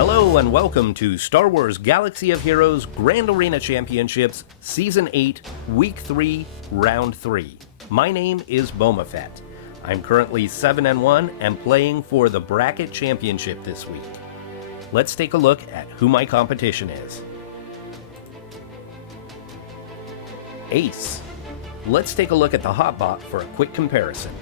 Hello and welcome to Star Wars Galaxy of Heroes Grand Arena Championships Season 8, Week 3, Round 3. My name is Boma Fett. I'm currently 7-1 and playing for the Bracket Championship this week. Let's take a look at who my competition is. Ace. Let's take a look at the hotbot for a quick comparison.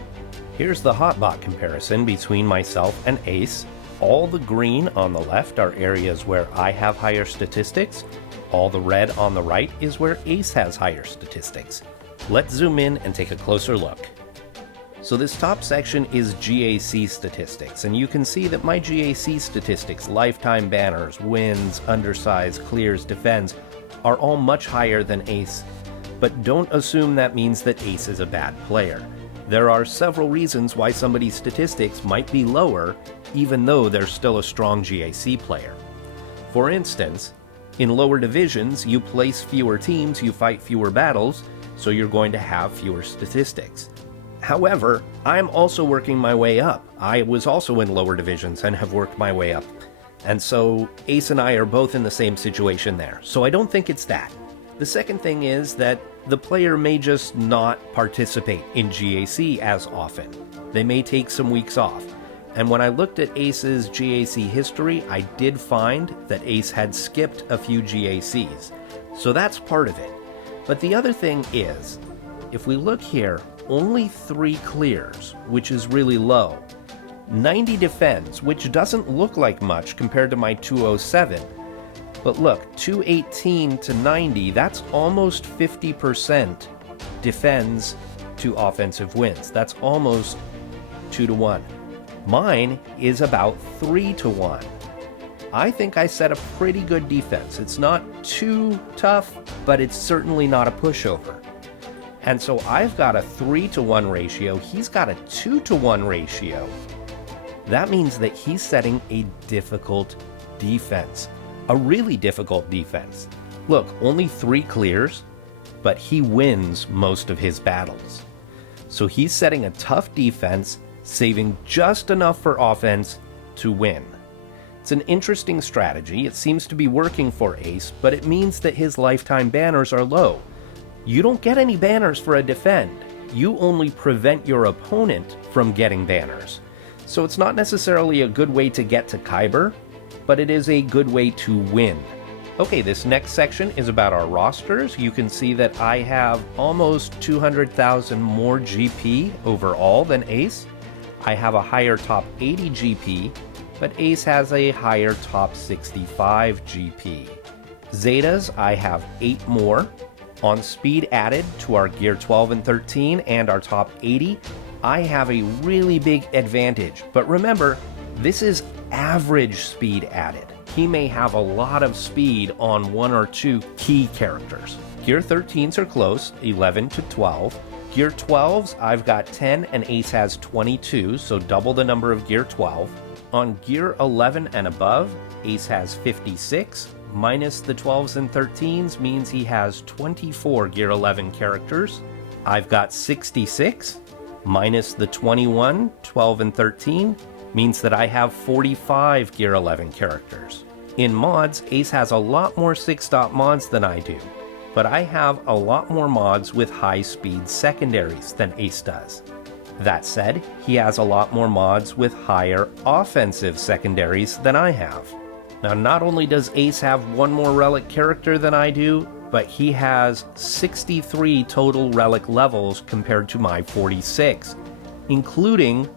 Here's the hotbot comparison between myself and Ace. All the green on the left are areas where I have higher statistics. All the red on the right is where Ace has higher statistics. Let's zoom in and take a closer look. So this top section is GAC statistics, and you can see that my GAC statistics, lifetime banners, wins, undersize, clears, defends, are all much higher than Ace. But don't assume that means that Ace is a bad player. There are several reasons why somebody's statistics might be lower, even though they're still a strong GAC player. For instance, in lower divisions, you place fewer teams, you fight fewer battles, so you're going to have fewer statistics. However, I'm also working my way up. I was also in lower divisions and have worked my way up. And so Ace and I are both in the same situation there. So I don't think it's that. The second thing is that the player may just not participate in GAC as often. They may take some weeks off. And when I looked at Ace's GAC history, I did find that Ace had skipped a few GACs. So that's part of it. But the other thing is, if we look here, only 3 clears, which is really low. 90 defends, which doesn't look like much compared to my 207. But look, 218 to 90, that's almost 50% defends to offensive wins. That's almost 2-to-1. Mine is about 3-to-1. I think I set a pretty good defense. It's not too tough, but it's certainly not a pushover. And so I've got a 3-to-1 ratio. He's got a 2-to-1 ratio. That means that he's setting a difficult defense. A really difficult defense. Look, only 3 clears, but he wins most of his battles. So he's setting a tough defense, saving just enough for offense to win. It's an interesting strategy. It seems to be working for Ace, but it means that his lifetime banners are low. You don't get any banners for a defend. You only prevent your opponent from getting banners. So it's not necessarily a good way to get to Kyber, but it is a good way to win. Okay, this next section is about our rosters. You can see that I have almost 200,000 more GP overall than Ace. I have a higher top 80 GP, but Ace has a higher top 65 GP. Zetas, I have 8 more. On speed added to our gear 12 and 13 and our top 80, I have a really big advantage. But remember, this is average speed added. He may have a lot of speed on 1 or 2 key characters. Gear 13s are close, 11 to 12. Gear 12s, I've got 10 and Ace has 22, so double the number of Gear 12. On Gear 11 and above, Ace has 56. Minus the 12s and 13s means he has 24 Gear 11 characters. I've got 66. Minus the 21, 12, and 13 means that I have 45 Gear 11 characters. In mods, Ace has a lot more 6-dot mods than I do, but I have a lot more mods with high-speed secondaries than Ace does. That said, he has a lot more mods with higher offensive secondaries than I have. Now, not only does Ace have 1 more relic character than I do, but he has 63 total relic levels compared to my 46, including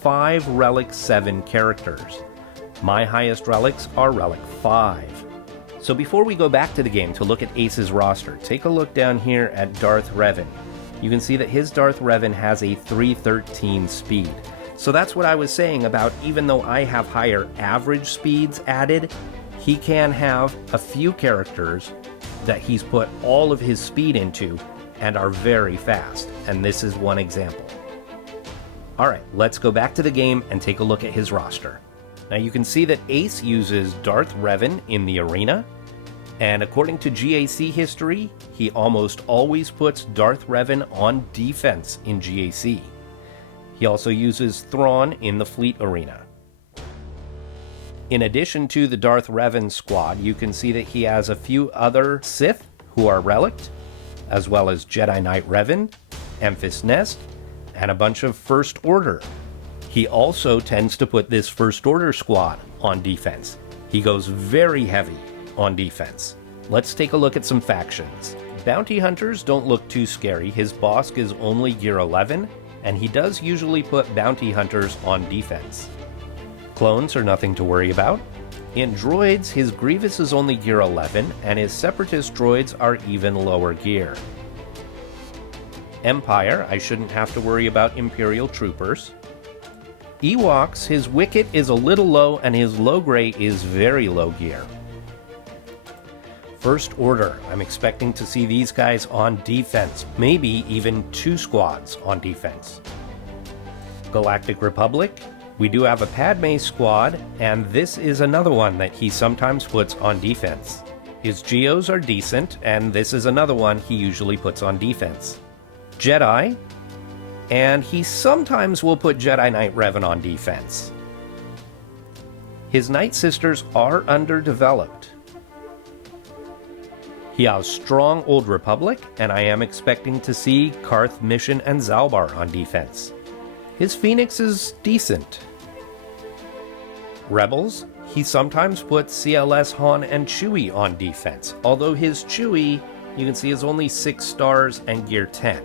5 Relic 7 characters. My highest relics are Relic 5. So before we go back to the game to look at Ace's roster, take a look down here at Darth Revan. You can see that his Darth Revan has a 313 speed. So that's what I was saying about even though I have higher average speeds added, he can have a few characters that he's put all of his speed into and are very fast. And this is one example. Alright, let's go back to the game and take a look at his roster. Now you can see that Ace uses Darth Revan in the arena, and according to GAC history, he almost always puts Darth Revan on defense in GAC. He also uses Thrawn in the fleet arena. In addition to the Darth Revan squad, you can see that he has a few other Sith who are relict, as well as Jedi Knight Revan, Emphas Nest, and a bunch of First Order. He also tends to put this First Order squad on defense. He goes very heavy on defense. Let's take a look at some factions. Bounty Hunters don't look too scary. His Bosk is only gear 11, and he does usually put Bounty Hunters on defense. Clones are nothing to worry about. In droids, his Grievous is only gear 11, and his Separatist droids are even lower gear. Empire, I shouldn't have to worry about Imperial troopers. Ewoks, his Wicket is a little low, and his low gray is very low gear. First Order, I'm expecting to see these guys on defense, maybe even 2 squads on defense. Galactic Republic, we do have a Padme squad, and this is another one that he sometimes puts on defense. His Geos are decent, and this is another one he usually puts on defense. Jedi, and he sometimes will put Jedi Knight Revan on defense. His Night Sisters are underdeveloped. He has strong Old Republic, and I am expecting to see Karth, Mission, and Zalbar on defense. His Phoenix is decent. Rebels, he sometimes puts CLS, Han, and Chewie on defense, although his Chewie, you can see, is only 6 stars and gear 10.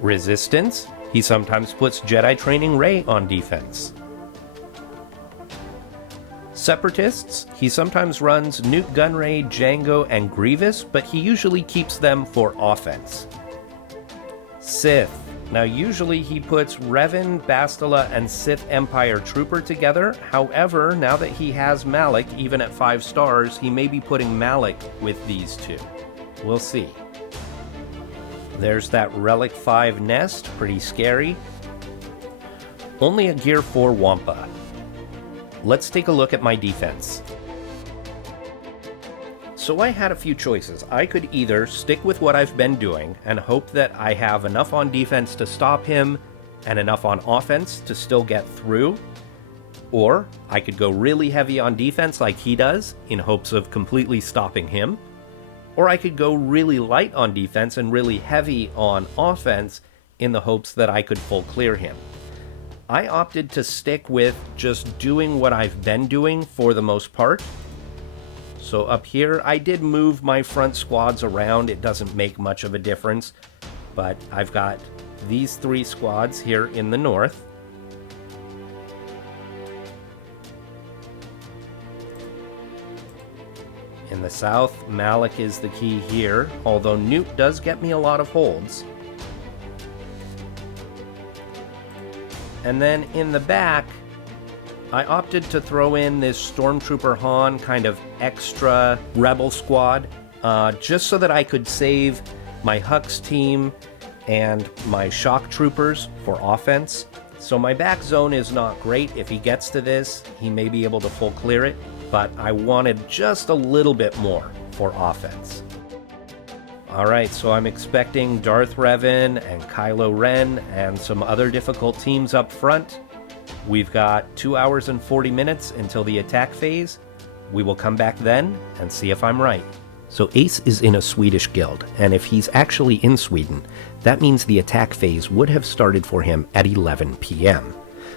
Resistance, he sometimes puts Jedi Training Rey on defense. Separatists, he sometimes runs Nute Gunray, Jango, and Grievous, but he usually keeps them for offense. Sith, now usually he puts Revan, Bastila, and Sith Empire Trooper together. However, now that he has Malak, even at 5 stars, he may be putting Malak with these 2. We'll see. There's that Relic 5 Nest, pretty scary. Only a Gear 4 Wampa. Let's take a look at my defense. So I had a few choices. I could either stick with what I've been doing and hope that I have enough on defense to stop him and enough on offense to still get through, or I could go really heavy on defense like he does in hopes of completely stopping him, or I could go really light on defense and really heavy on offense in the hopes that I could full clear him. I opted to stick with just doing what I've been doing for the most part. So up here, I did move my front squads around. It doesn't make much of a difference, but I've got these 3 squads here in the north. In the south, Malak is the key here, although Nute does get me a lot of holds. And then in the back, I opted to throw in this Stormtrooper Han kind of extra rebel squad, just so that I could save my Hux team and my shock troopers for offense. So my back zone is not great. If he gets to this, he may be able to full clear it, but I wanted just a little bit more for offense. Alright, so I'm expecting Darth Revan and Kylo Ren and some other difficult teams up front. We've got 2 hours and 40 minutes until the attack phase. We will come back then and see if I'm right. So Ace is in a Swedish guild, and if he's actually in Sweden, that means the attack phase would have started for him at 11 p.m.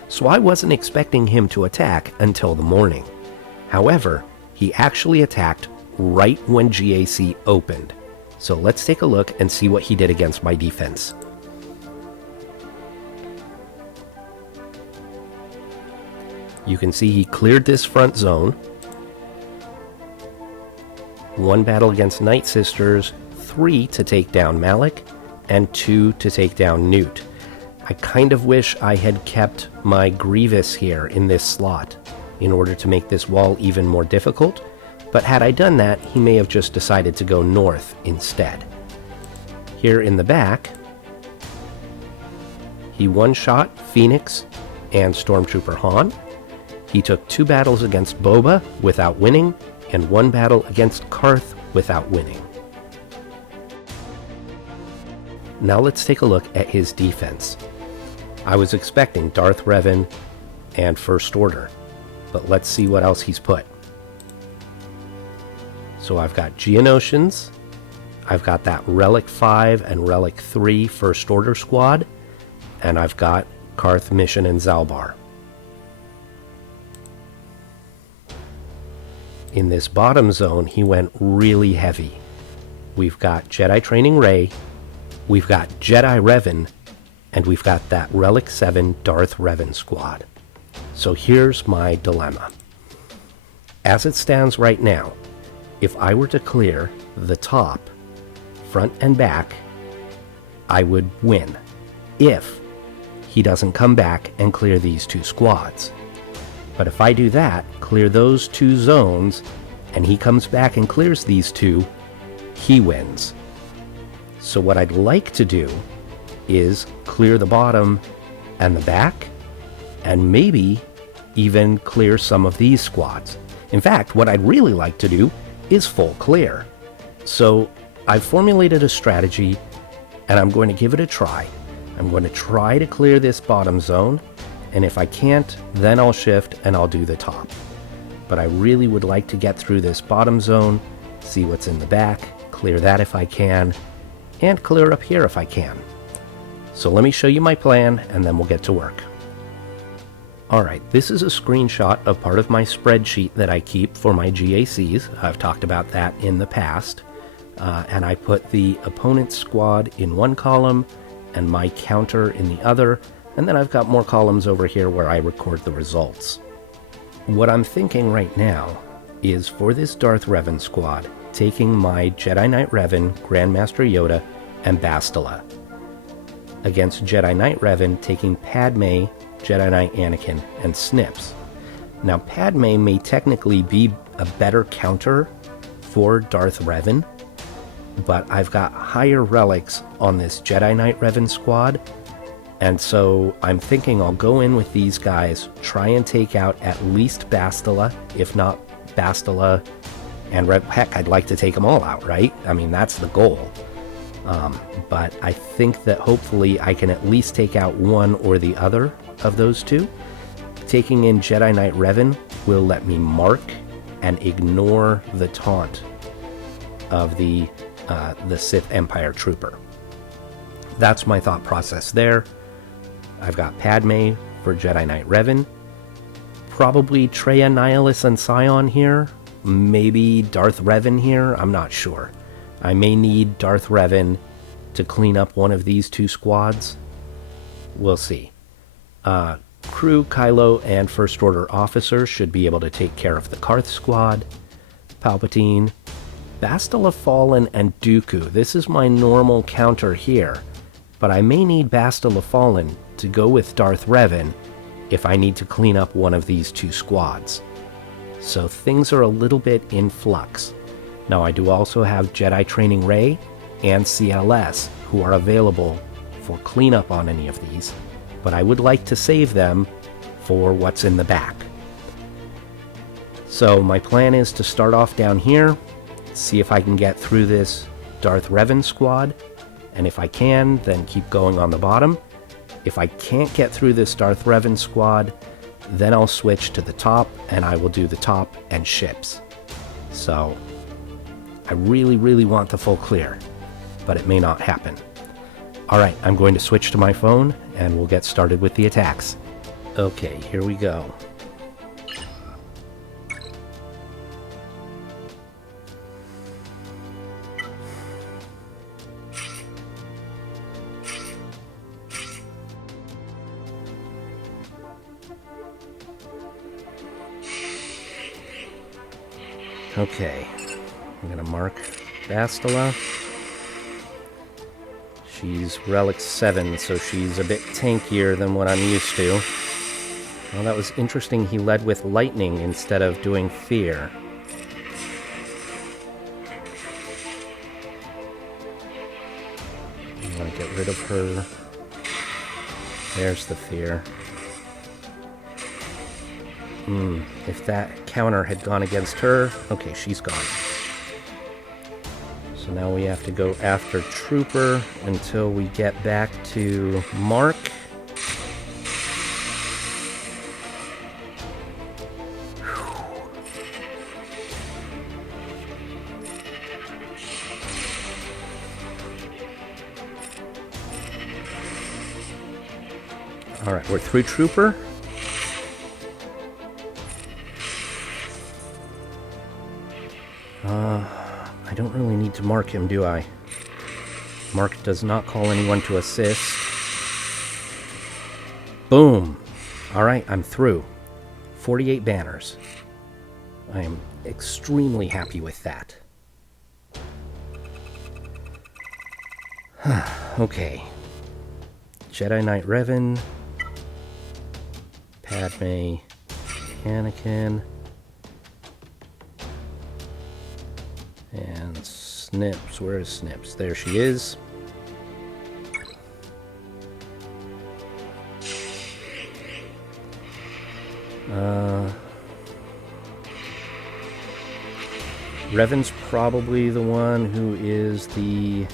So I wasn't expecting him to attack until the morning. However, he actually attacked right when GAC opened. So let's take a look and see what he did against my defense. You can see he cleared this front zone. 1 battle against Night Sisters, 3 to take down Malak, and 2 to take down Nute. I kind of wish I had kept my Grievous here in this slot in order to make this wall even more difficult, but had I done that, he may have just decided to go north instead. Here in the back, he one-shot Phoenix and Stormtrooper Han. He took 2 battles against Boba without winning, and 1 battle against Karth without winning. Now let's take a look at his defense. I was expecting Darth Revan and First Order. but let's see what else he's put. So I've got Geonosians, I've got that Relic 5 and Relic 3 First Order squad, and I've got Karth, Mission, and Zalbar. In this bottom zone, he went really heavy. We've got Jedi Training Rey, we've got Jedi Revan, and we've got that Relic 7 Darth Revan squad. So here's my dilemma. As it stands right now, if I were to clear the top, front and back, I would win. If he doesn't come back and clear these two squads. But if I do that, clear those two zones, and he comes back and clears these two, he wins. So what I'd like to do is clear the bottom and the back, and maybe even clear some of these squads. In fact, what I'd really like to do is full clear. So I've formulated a strategy, and I'm going to give it a try. I'm going to try to clear this bottom zone, and if I can't, then I'll shift and I'll do the top. But I really would like to get through this bottom zone, see what's in the back, clear that if I can, and clear up here if I can. So let me show you my plan, and then we'll get to work. Alright, this is a screenshot of part of my spreadsheet that I keep for my GACs. I've talked about that in the past. And I put the opponent's squad in one column and my counter in the other, and then I've got more columns over here where I record the results. What I'm thinking right now is for this Darth Revan squad, taking my Jedi Knight Revan, Grandmaster Yoda, and Bastila. Against Jedi Knight Revan, taking Padme, Jedi Knight Anakin, and Snips. Now Padme may technically be a better counter for Darth Revan, but I've got higher relics on this Jedi Knight Revan squad, and so I'm thinking I'll go in with these guys, try and take out at least Bastila, if not Bastila and heck, I'd like to take them all out, right? I mean, that's the goal. But I think that hopefully I can at least take out one or the other of those two. Taking in Jedi Knight Revan will let me mark and ignore the taunt of the Sith Empire Trooper. That's my thought process there. I've got Padme for Jedi Knight Revan. Probably Traya, Nihilus, and Scion here. Maybe Darth Revan here. I'm not sure. I may need Darth Revan to clean up one of these two squads. We'll see. Crew, Kylo, and First Order officers should be able to take care of the Karth squad. Palpatine, Bastila Fallen, and Dooku. This is my normal counter here, but I may need Bastila Fallen to go with Darth Revan if I need to clean up one of these two squads. So things are a little bit in flux. Now I do also have Jedi Training Rey and CLS who are available for cleanup on any of these, but I would like to save them for what's in the back. So my plan is to start off down here, see if I can get through this Darth Revan squad, and if I can, then keep going on the bottom. If I can't get through this Darth Revan squad, then I'll switch to the top, and I will do the top and ships. So I really, really want the full clear, but it may not happen. Alright, I'm going to switch to my phone, and we'll get started with the attacks. Okay, here we go. Okay, I'm gonna mark Bastila. She's Relic 7, so she's a bit tankier than what I'm used to. Well, that was interesting he led with lightning instead of doing fear. I want to get rid of her. There's the fear. If that counter had gone against her, okay, she's gone. So now we have to go after Trooper until we get back to Mark. Alright, we're through Trooper. I don't really need to mark him, do I? Mark does not call anyone to assist. Boom! Alright, I'm through. 48 banners. I am extremely happy with that. Okay. Jedi Knight Revan. Padme. Anakin. And Snips. Where is Snips? There she is. Revan's probably the one who is the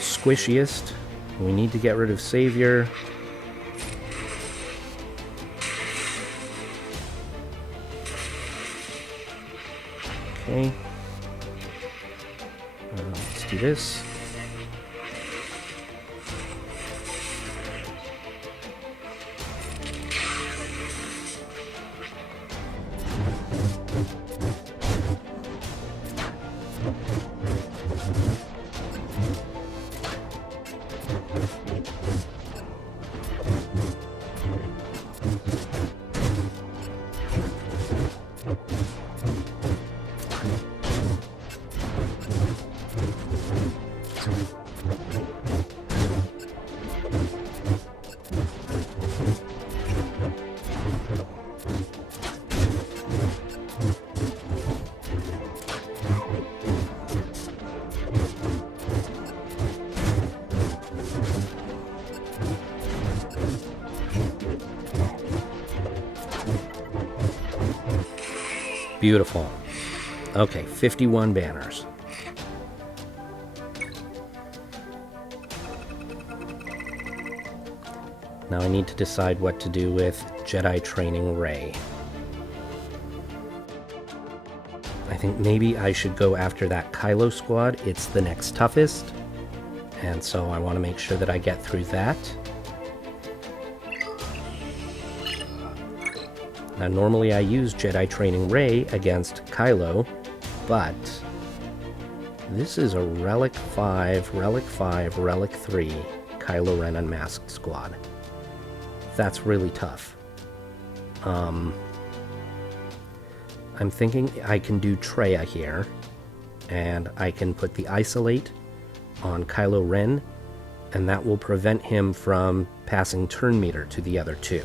squishiest. We need to get rid of Savior. Okay. Let's do this. Beautiful. Okay, 51 banners. Now I need to decide what to do with Jedi Training Rey. I think maybe I should go after that Kylo squad. It's the next toughest. And so I want to make sure that I get through that. Now, normally I use Jedi Training Rey against Kylo, but this is a Relic 5, Relic 5, Relic 3 Kylo Ren Unmasked squad. That's really tough. I'm thinking I can do Traya here, and I can put the Isolate on Kylo Ren, and that will prevent him from passing turn meter to the other two.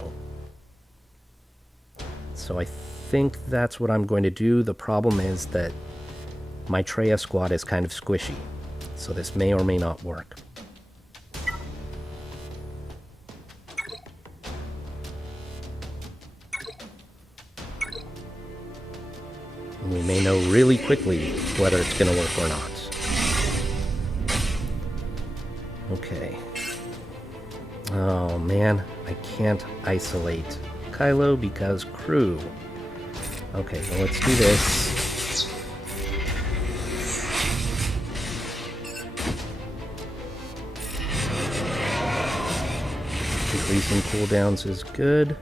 So I think that's what I'm going to do. The problem is that my Traya squad is kind of squishy, so this may or may not work. And we may know really quickly whether it's going to work or not. Okay. Oh man, I can't isolate Kylo because crew. Okay, well, let's do this. Increasing cooldowns is good.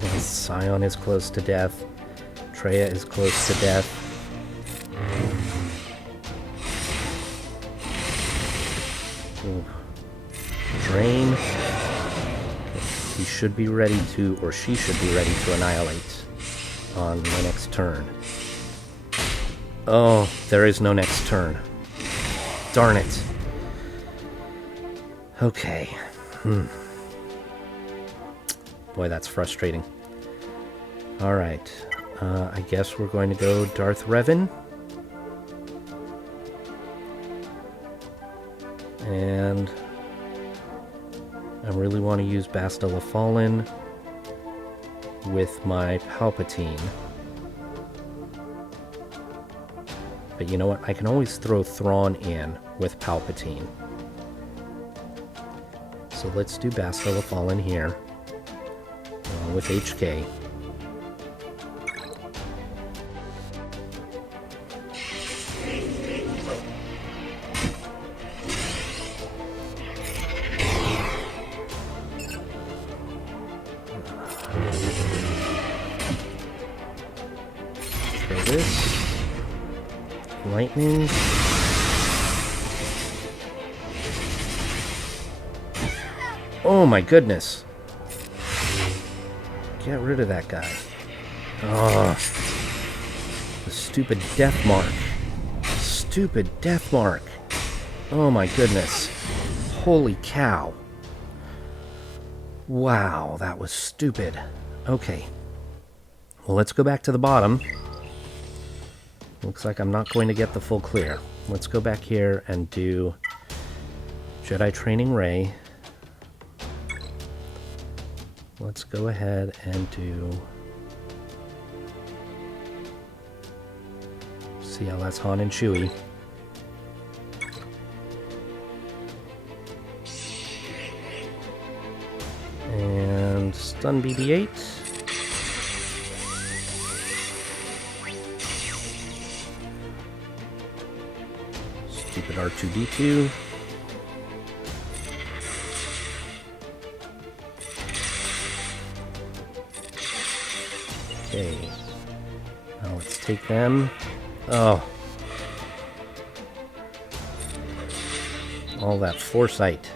And Scion is close to death. Traya is close to death. Ooh. Drain. He should be ready to, or she should be ready to annihilate on my next turn. Oh, there is no next turn. Darn it. Okay. Boy, that's frustrating. Alright. I guess we're going to go Darth Revan. And I really want to use Bastila Fallen with my Palpatine. But you know what? I can always throw Thrawn in with Palpatine. So let's do Bastila Fallen here. with HK. Throw this. Lightning. Oh my goodness. Get rid of that guy. Oh. The stupid death mark. Stupid death mark. Oh my goodness. Holy cow. Wow, that was stupid. Okay. Well, let's go back to the bottom. Looks like I'm not going to get the full clear. Let's go back here and do Jedi Training Ray. Let's go ahead and do... See how that's Han and Chewie. And stun BB-8. Stupid R2-D2. Okay. Now let's take them. Oh. All that foresight.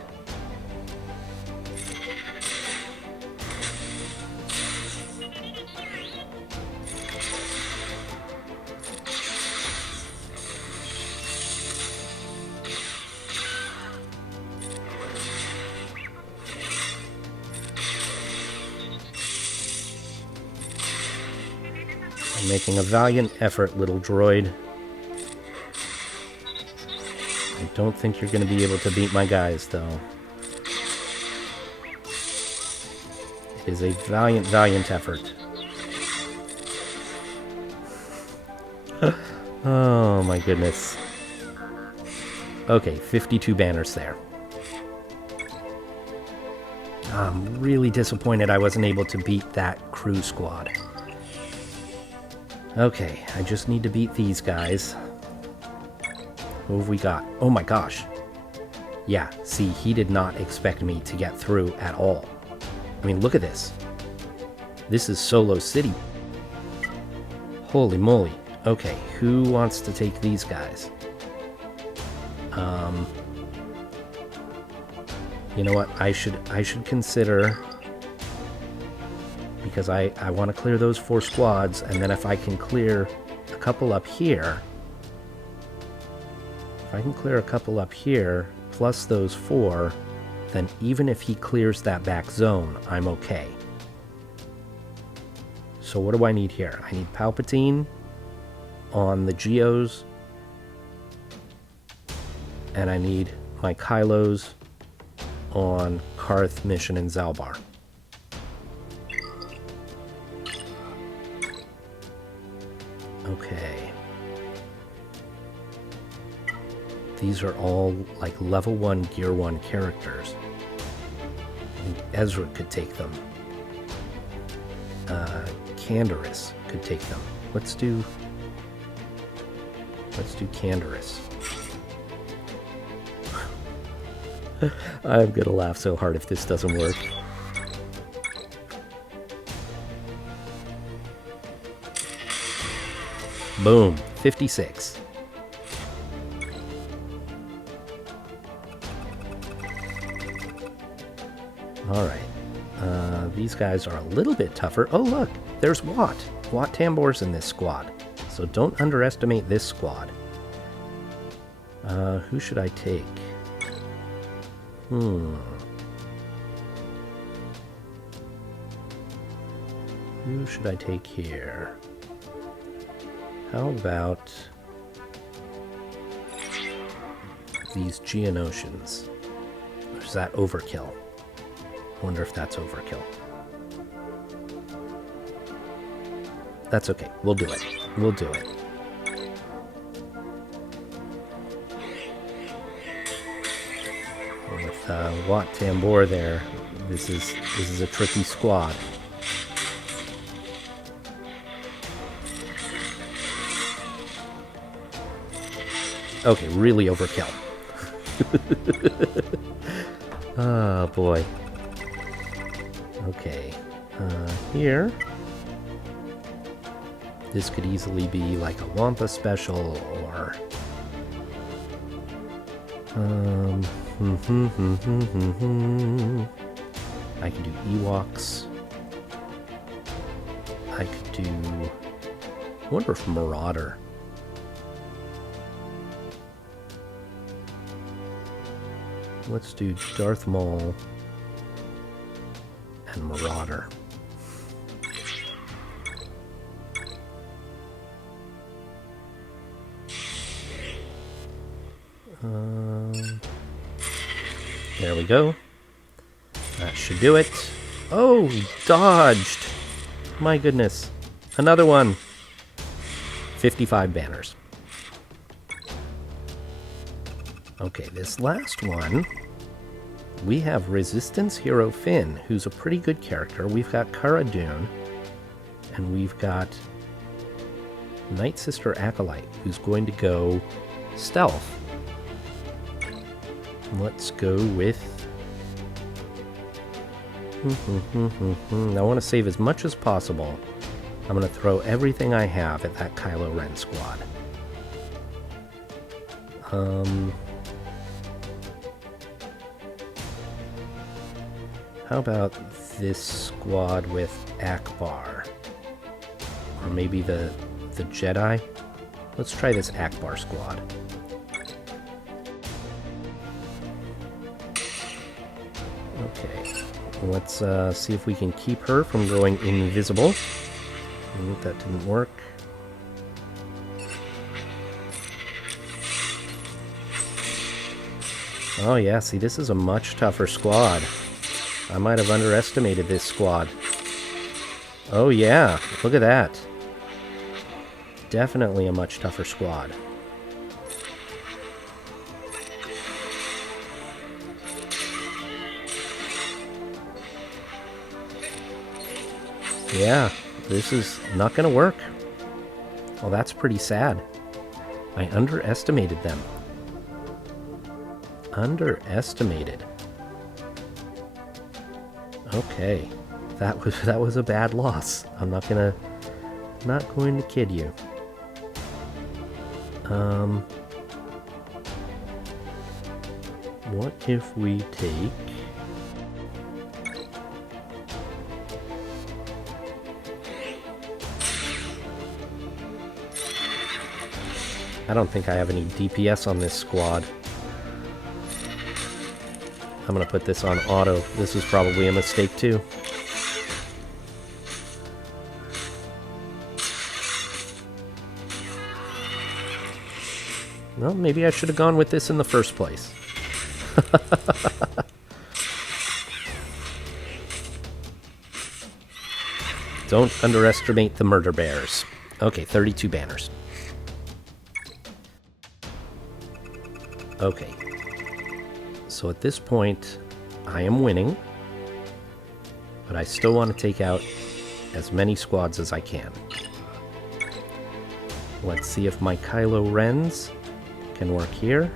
Making a valiant effort, little droid. I don't think you're going to be able to beat my guys, though. It is a valiant, valiant effort. Oh my goodness. Okay, 52 banners there. I'm really disappointed I wasn't able to beat that crew squad. Okay, I just need to beat these guys. Who have we got? Oh my gosh. Yeah, see, he did not expect me to get through at all. I mean, look at this. This is Solo City. Holy moly. Okay, who wants to take these guys? You know what? I should consider... Because I want to clear those 4 squads, and then if I can clear a couple up here... If I can clear a couple up here, plus those 4, then even if he clears that back zone, I'm okay. So what do I need here? I need Palpatine on the Geos, and I need my Kylos on Karth, Mission, and Zalbar. Okay. These are all like level 1, gear 1 characters. And Ezra could take them. Canderous could take them. Let's do Canderous. I'm gonna laugh so hard if this doesn't work. Boom, 56. Alright, these guys are a little bit tougher. Oh look, there's Wat. Wat Tambor's in this squad, so don't underestimate this squad. Who should I take? Who should I take here? How about these Geonosians? Or is that overkill? I wonder if that's overkill. That's okay. We'll do it. We'll do it. With Wat Tambor there, this is a tricky squad. Okay, really overkill. Oh, boy. Okay. Here. This could easily be like a Wampa special, or... I could do Ewoks. I could do... I wonder if Marauder... Let's do Darth Maul and Marauder. There we go. That should do it. Oh, dodged! My goodness. Another one. 55 banners. Okay, this last one, we have Resistance Hero Finn, who's a pretty good character. We've got Cara Dune, and we've got Night Sister Acolyte, who's going to go stealth. Let's go with... I want to save as much as possible. I'm going to throw everything I have at that Kylo Ren squad. How about this squad with Akbar? Or maybe the Jedi? Let's try this Akbar squad. Okay, let's see if we can keep her from going invisible. That didn't work. Oh yeah, see, this is a much tougher squad. I might have underestimated this squad. Oh yeah, look at that. Definitely a much tougher squad. Yeah, this is not going to work. Well, that's pretty sad. I underestimated them. Underestimated. Okay, that was a bad loss. I'm not going to kid you. What if we take... I don't think I have any DPS on this squad. I'm going to put this on auto. This is probably a mistake too. Well, maybe I should have gone with this in the first place. Don't underestimate the murder bears. Okay, 32 banners. Okay. So at this point, I am winning. But I still want to take out as many squads as I can. Let's see if my Kylo Rens can work here.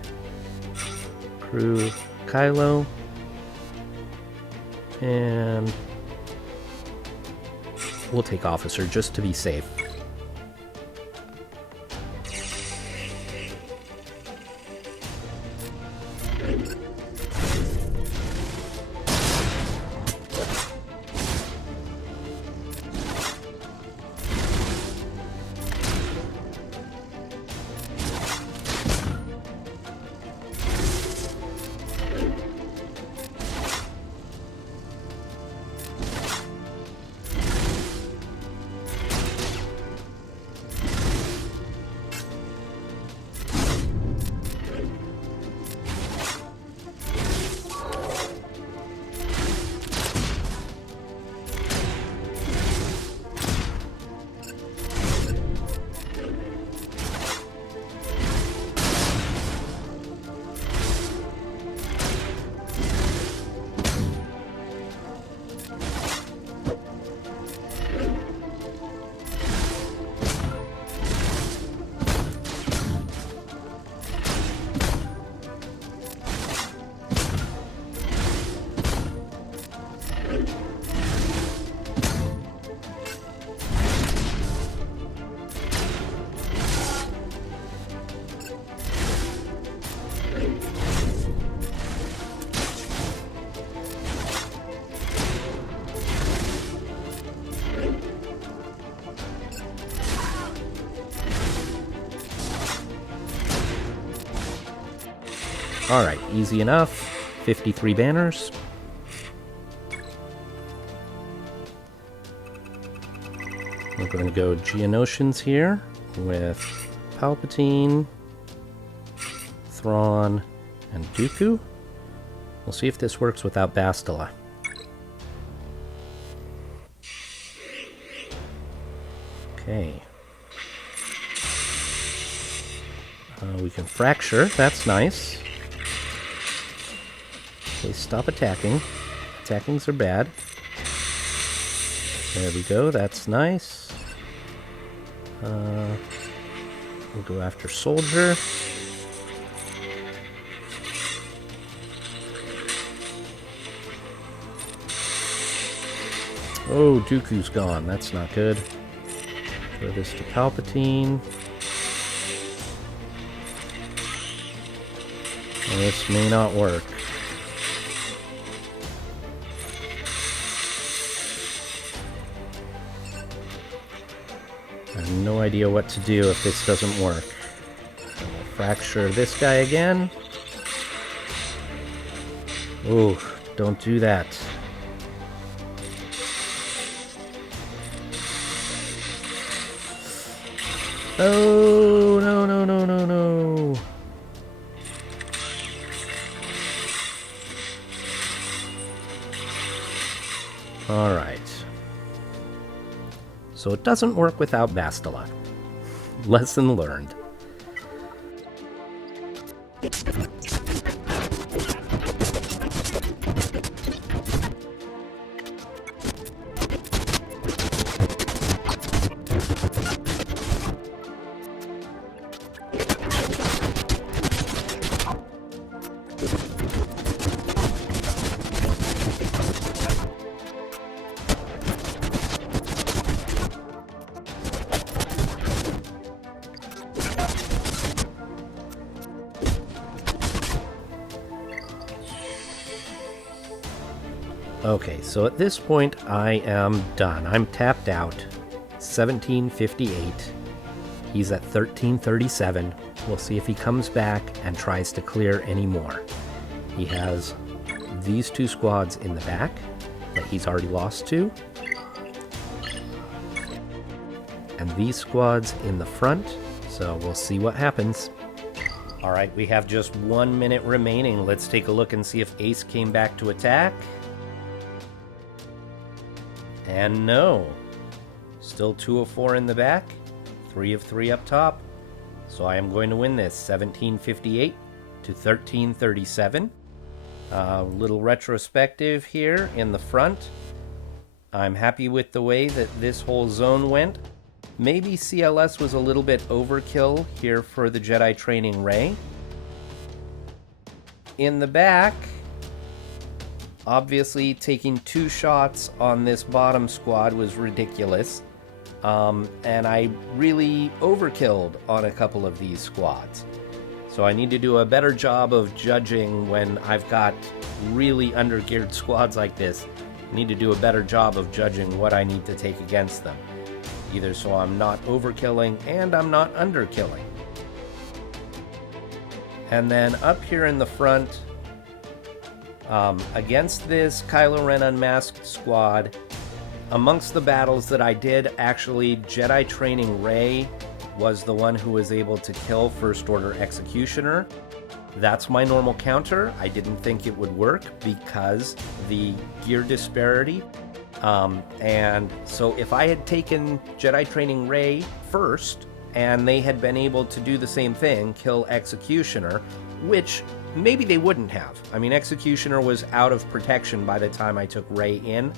Crew Kylo. And we'll take Officer just to be safe. Alright, easy enough. 53 banners. We're going to go Geonosians here with Palpatine, Thrawn, and Dooku. We'll see if this works without Bastila. Okay. We can fracture. That's nice. Okay, stop attacking. Attackings are bad. There we go. That's nice. We'll go after Soldier. Oh, Dooku's gone. That's not good. Throw this to Palpatine. Well, this may not work. I have no idea what to do if this doesn't work. We'll fracture this guy again. Ooh, don't do that. Oh, no, no, no, no, no. Alright. So it doesn't work without Bastila. Lesson learned. Okay, so at this point I am done. I'm tapped out. 1758. He's at 1337. We'll see if he comes back and tries to clear any more. He has these two squads in the back that he's already lost to. And these squads in the front, so we'll see what happens. Alright, we have just 1 minute remaining. Let's take a look and see if Ace came back to attack. And no. Still 2 of 4 in the back, 3 of 3 up top. So I am going to win this 1758 to 1337. Little retrospective here in the front. I'm happy with the way that this whole zone went. Maybe CLS was a little bit overkill here for the Jedi Training Ray. In the back, obviously taking 2 shots on this bottom squad was ridiculous. And I really overkilled on a couple of these squads. So I need to do a better job of judging when I've got really undergeared squads like this. I need to do a better job of judging what I need to take against them. Either so I'm not overkilling and I'm not underkilling. And then up here in the front, against this Kylo Ren Unmasked squad, amongst the battles that I did, actually Jedi Training Ray was the one who was able to kill First Order Executioner. That's my normal counter. I didn't think it would work because the gear disparity. And so if I had taken Jedi Training Ray first, and they had been able to do the same thing, kill Executioner, which maybe they wouldn't have. I mean, Executioner was out of protection by the time I took Ray in.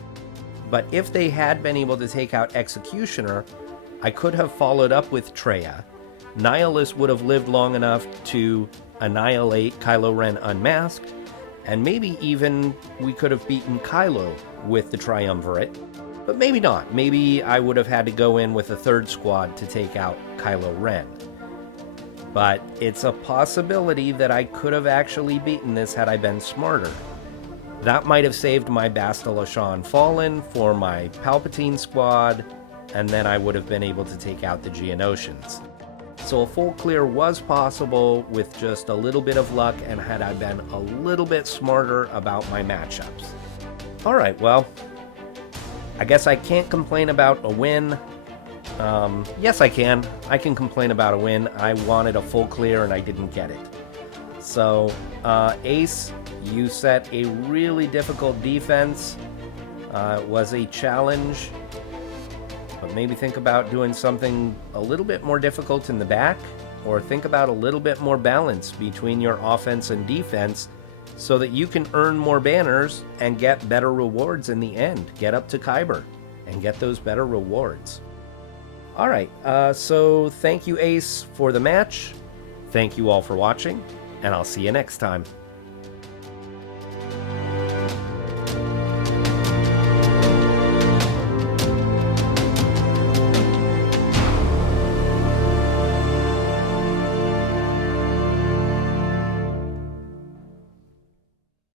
But if they had been able to take out Executioner, I could have followed up with Traya. Nihilus would have lived long enough to annihilate Kylo Ren Unmasked, and maybe even we could have beaten Kylo with the Triumvirate. But maybe not. Maybe I would have had to go in with a third squad to take out Kylo Ren. But it's a possibility that I could have actually beaten this had I been smarter. That might have saved my Bastila Shan Fallen for my Palpatine squad, and then I would have been able to take out the Geonosians. So a full clear was possible with just a little bit of luck and had I been a little bit smarter about my matchups. Alright, well, I guess I can't complain about a win. Yes, I can. I can complain about a win. I wanted a full clear and I didn't get it. So, Ace, you set a really difficult defense. It was a challenge. But maybe think about doing something a little bit more difficult in the back, or think about a little bit more balance between your offense and defense so that you can earn more banners and get better rewards in the end. Get up to Kyber and get those better rewards. Alright, so thank you, Ace, for the match. Thank you all for watching, and I'll see you next time.